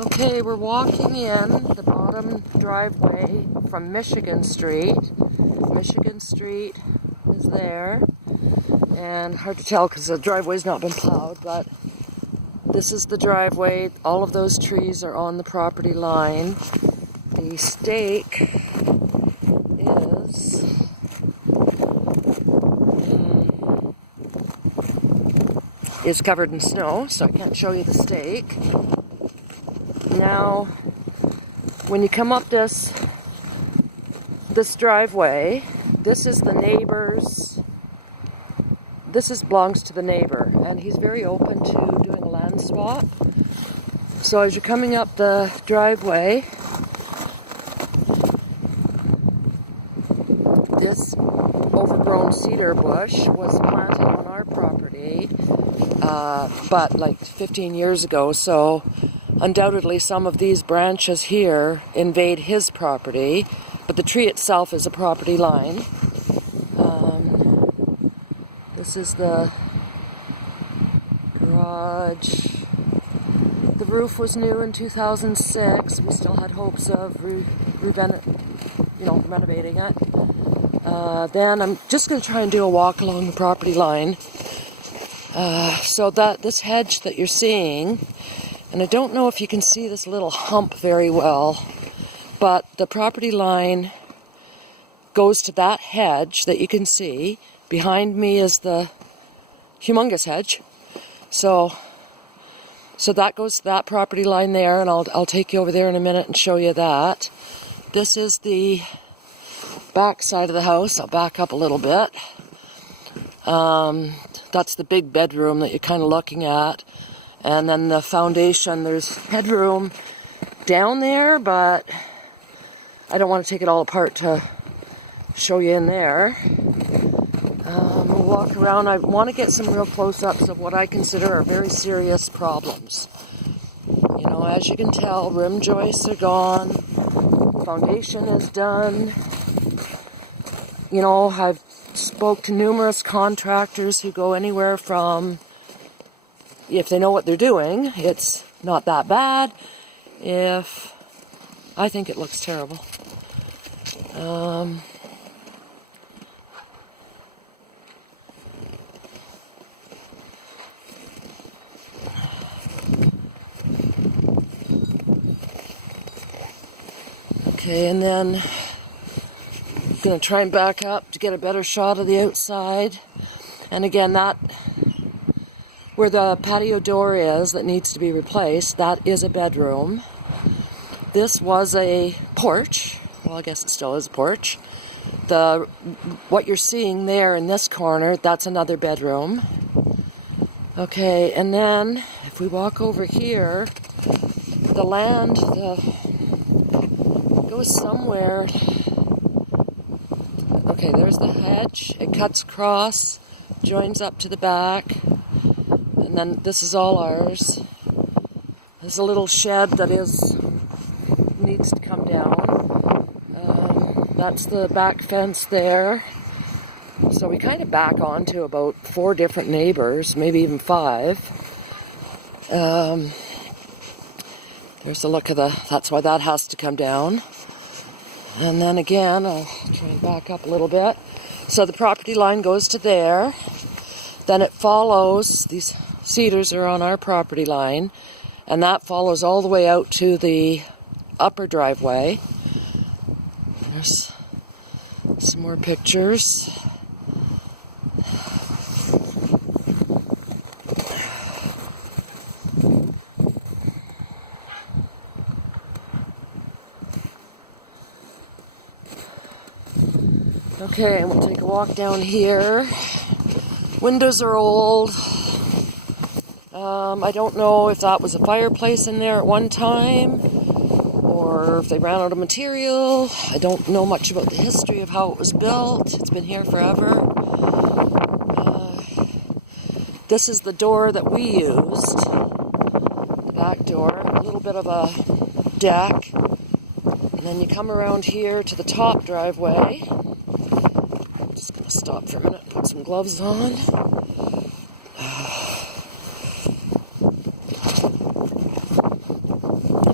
Okay, we're walking in the bottom driveway from Michigan Street. Michigan Street is there, and hard to tell because the driveway's not been plowed, but this is the driveway. All of those trees are on the property line. The stake is covered in snow, so I can't show you the stake. Now, when you come up this driveway, this is the neighbor's. This belongs to the neighbor, and he's very open to doing a land swap. So as you're coming up the driveway, this overgrown cedar bush was planted on our property, but like 15 years ago, so undoubtedly some of these branches here invade his property, but the tree itself is a property line. This is the garage. The roof was new in 2006. We still had hopes of renovating it. Then I'm just going to try and do a walk along the property line. So that this hedge that you're seeing, and I don't know if you can see this little hump very well, but the property line goes to that hedge that you can see. Behind me is the humongous hedge. So that goes to that property line there, and I'll take you over there in a minute and show you that. This is the back side of the house. I'll back up a little bit. That's the big bedroom that you're kind of looking at. And then the foundation, there's headroom down there, but I don't want to take it all apart to show you in there. We'll walk around. I want to get some real close-ups of what I consider are very serious problems. You know, as you can tell, rim joists are gone. Foundation is done. You know, I've spoke to numerous contractors who go anywhere from, if they know what they're doing, it's not that bad. If I think it looks terrible. Okay, and then I'm going to try and back up to get a better shot of the outside. And again, that where the patio door is that needs to be replaced, that is a bedroom. This was a porch. Well, I guess it still is a porch. What you're seeing there in this corner, that's another bedroom. Okay, and then if we walk over here, the land goes somewhere. Okay, there's the hedge. It cuts across, joins up to the back, and then this is all ours. There's a little shed that needs to come down. That's the back fence there. So we kind of back onto about 4 different neighbors, maybe even 5. There's a look of that's why that has to come down. And then again, I'll try and back up a little bit. So the property line goes to there. Then it follows, these cedars are on our property line, and that follows all the way out to the upper driveway. There's some more pictures. Okay, and we'll take a walk down here. Windows are old. I don't know if that was a fireplace in there at one time, or if they ran out of material. I don't know much about the history of how it was built. It's been here forever. This is the door that we used, the back door, a little bit of a deck. And then you come around here to the top driveway. I'm just going to stop for a minute and put some gloves on.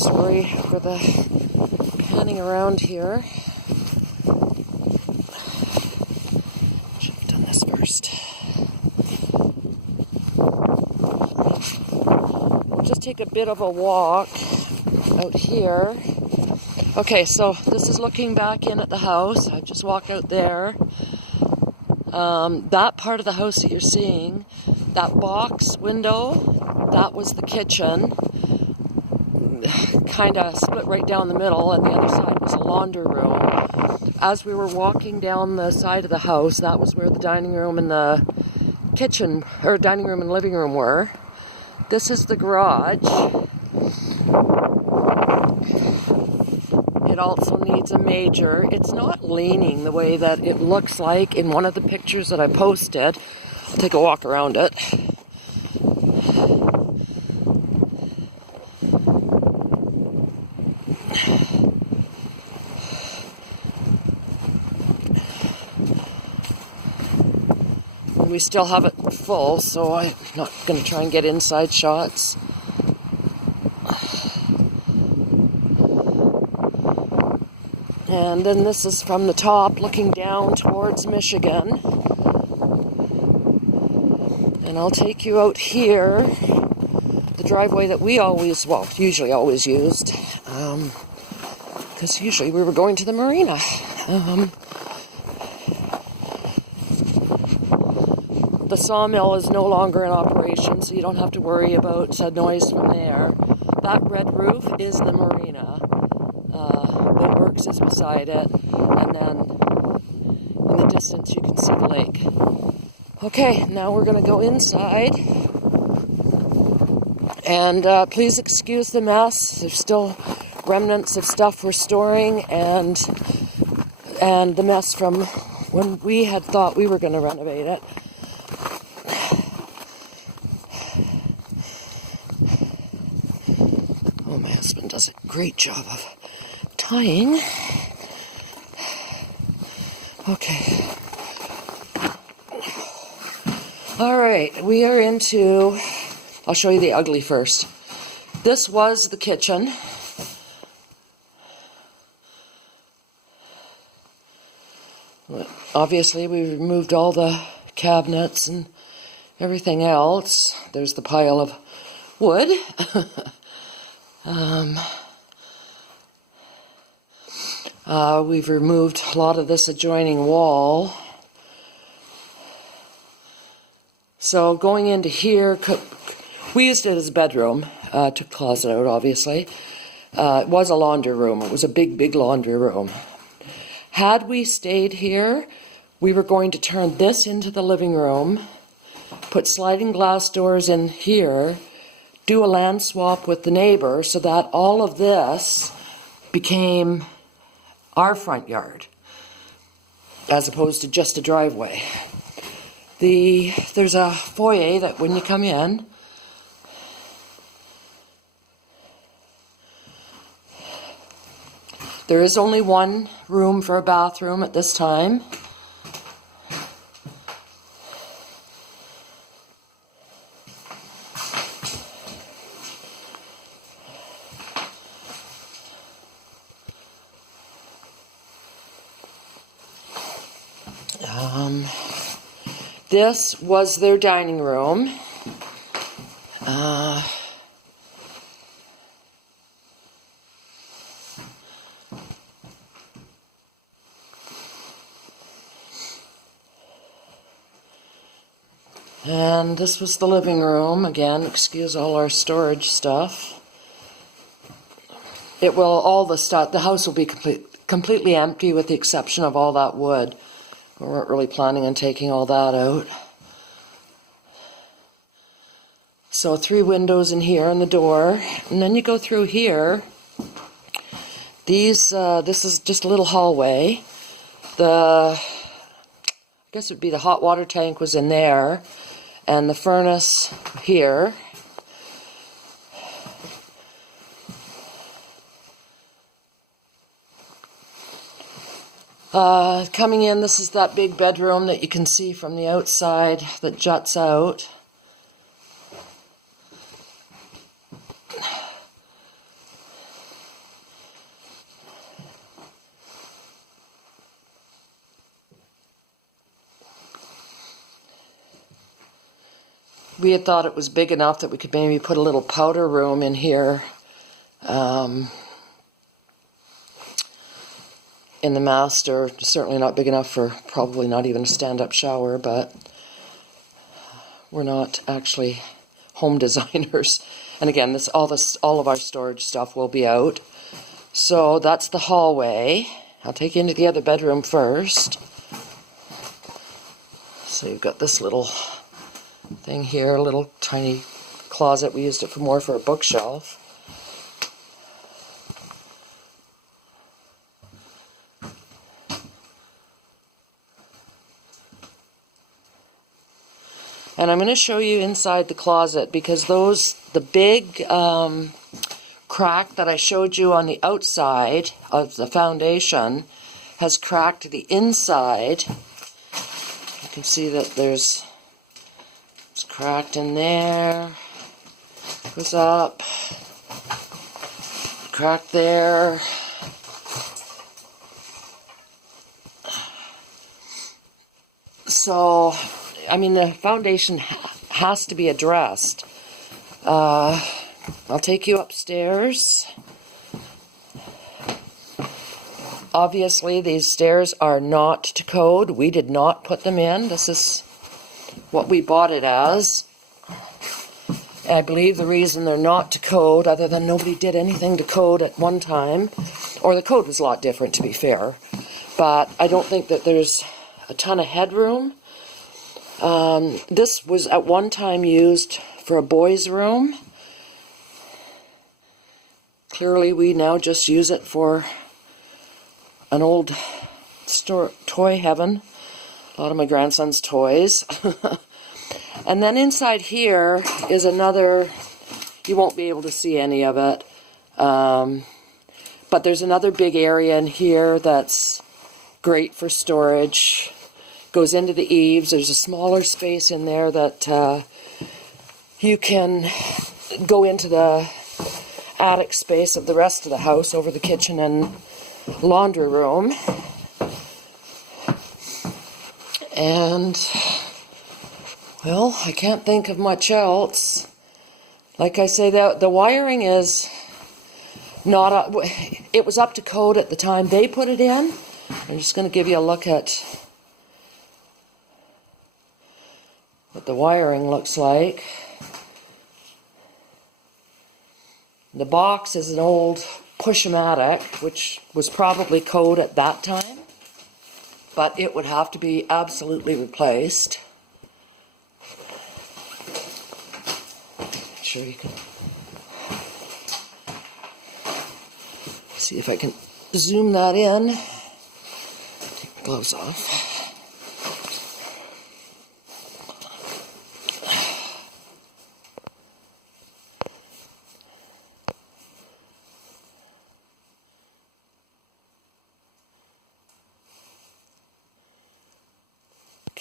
Sorry for the panning around here. Should have done this first. We'll just take a bit of a walk out here. Okay, so this is looking back in at the house. I just walk out there. That part of the house that you're seeing, that box window, that was the kitchen. Kind of split right down the middle, and the other side was a laundry room. As we were walking down the side of the house, that was where the dining room and the kitchen, or dining room and living room were. This is the garage. It also needs a major. It's not leaning the way that it looks like in one of the pictures that I posted. I'll take a walk around it. We still have it full, so I'm not going to try and get inside shots. And then this is from the top looking down towards Michigan. And I'll take you out here, the driveway that we usually always used, because usually we were going to the marina. The sawmill is no longer in operation, so you don't have to worry about noise from there. That red roof is the marina. The works is beside it, and then in the distance you can see the lake. Okay, now we're going to go inside, and please excuse the mess. There's still remnants of stuff we're storing, and the mess from when we had thought we were going to renovate it. Oh, my husband does a great job of tying. Okay. All right, we are into, I'll show you the ugly first. This was the kitchen. Obviously, we removed all the cabinets and everything else. There's the pile of wood. We've removed a lot of this adjoining wall. So going into here, we used it as a bedroom. Took the closet out, obviously. It was a laundry room. It was a big, big laundry room. Had we stayed here, we were going to turn this into the living room, put sliding glass doors in here, do a land swap with the neighbor so that all of this became our front yard, as opposed to just a driveway. There's a foyer that when you come in, there is only one room for a bathroom at this time. This was their dining room. And this was the living room. Again, excuse all our storage stuff. The house will be completely empty with the exception of all that wood. We weren't really planning on taking all that out. So 3 windows in here and the door. And then you go through here. This is just a little hallway. I guess it would be the hot water tank was in there. And the furnace here. Coming in, this is that big bedroom that you can see from the outside that juts out. we had thought it was big enough that we could maybe put a little powder room in here in the master. Certainly not big enough for probably not even a stand-up shower, but we're not actually home designers. And again, all of our storage stuff will be out. So that's the hallway. I'll take you into the other bedroom first. So you've got this little thing here, a little tiny closet. We used it more for a bookshelf. And I'm going to show you inside the closet, because the big crack that I showed you on the outside of the foundation has cracked the inside. You can see that it's cracked in there, goes up, cracked there. So, I mean, the foundation has to be addressed. I'll take you upstairs. Obviously, these stairs are not to code. We did not put them in. This is what we bought it as. And I believe the reason they're not to code, other than nobody did anything to code at one time, or the code was a lot different, to be fair, but I don't think that there's a ton of headroom. This was at one time used for a boys' room. Clearly, we now just use it for an old toy heaven. A lot of my grandson's toys. And then inside here is another, you won't be able to see any of it, but there's another big area in here that's great for storage. Goes into the eaves. There's a smaller space in there that you can go into the attic space of the rest of the house over the kitchen and laundry room. And, well, I can't think of much else. Like I say, the wiring is not, it was up to code at the time they put it in. I'm just going to give you a look at what the wiring looks like. The box is an old push-o-matic, which was probably code at that time, but it would have to be absolutely replaced. Sure you can see if I can zoom that in. Take my gloves off.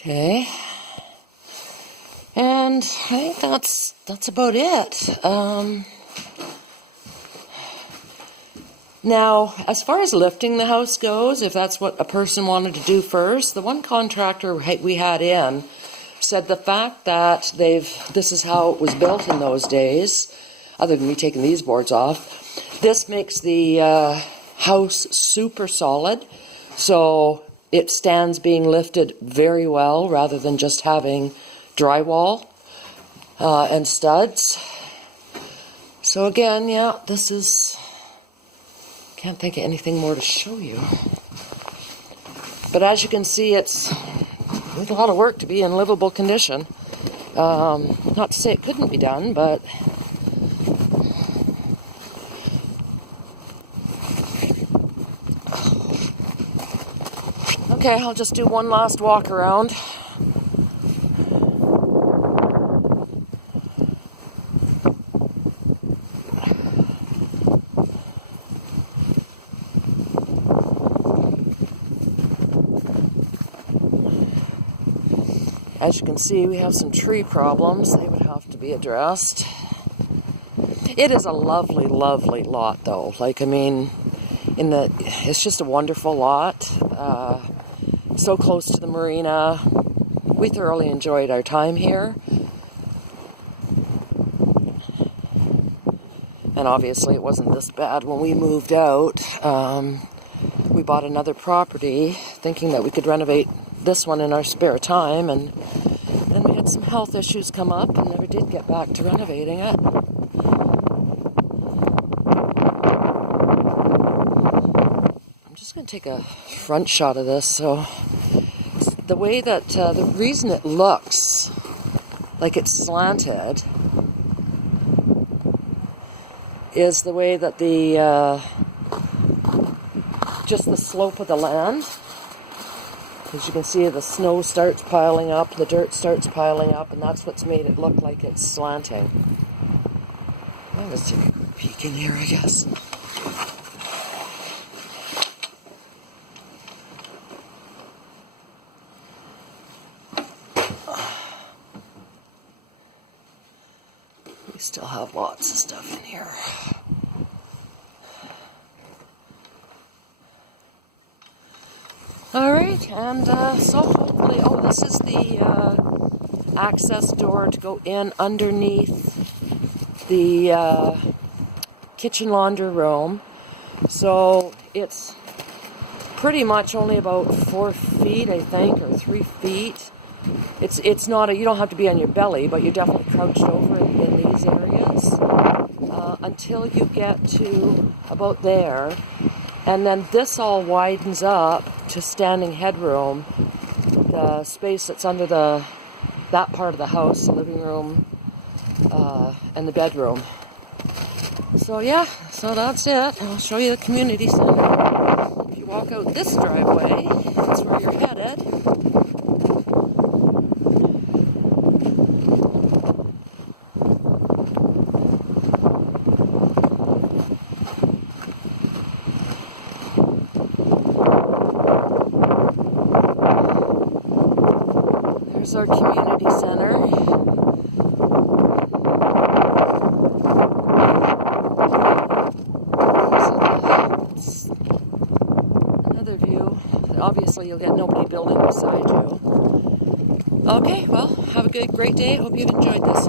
Okay, and I think that's about it. Now, as far as lifting the house goes, if that's what a person wanted to do first, the one contractor we had in said the fact that this is how it was built in those days, other than me taking these boards off, this makes the house super solid, so it stands being lifted very well rather than just having drywall and studs. So again, yeah, this is, can't think of anything more to show you. But as you can see, it's a lot of work to be in livable condition. Not to say it couldn't be done, but okay, I'll just do one last walk around. As you can see, we have some tree problems. They would have to be addressed. It is a lovely, lovely lot, though. Like, I mean, it's just a wonderful lot. So close to the marina. We thoroughly enjoyed our time here. And obviously it wasn't this bad when we moved out. We bought another property thinking that we could renovate this one in our spare time, and then we had some health issues come up and never did get back to renovating it. I'm just going to take a front shot of this. So the way that, the reason it looks like it's slanted is the way that the, just the slope of the land. As you can see, the snow starts piling up, the dirt starts piling up, and that's what's made it look like it's slanting. I'll just take a quick peek in here, I guess. We still have lots of stuff in here. Alright, and so hopefully, oh, this is the access door to go in underneath the kitchen laundry room. So it's pretty much only about 4 feet, I think, or 3 feet. It's not you don't have to be on your belly, but you're definitely crouched over in these areas until you get to about there. And then this all widens up to standing headroom, the space that's under that part of the house, the living room, and the bedroom. So yeah, so that's it. I'll show you the community center. If you walk out this driveway, that's where you're headed. There's our community center. So another view. Obviously you'll get nobody building beside you. Okay, well, have a great day. Hope you've enjoyed this.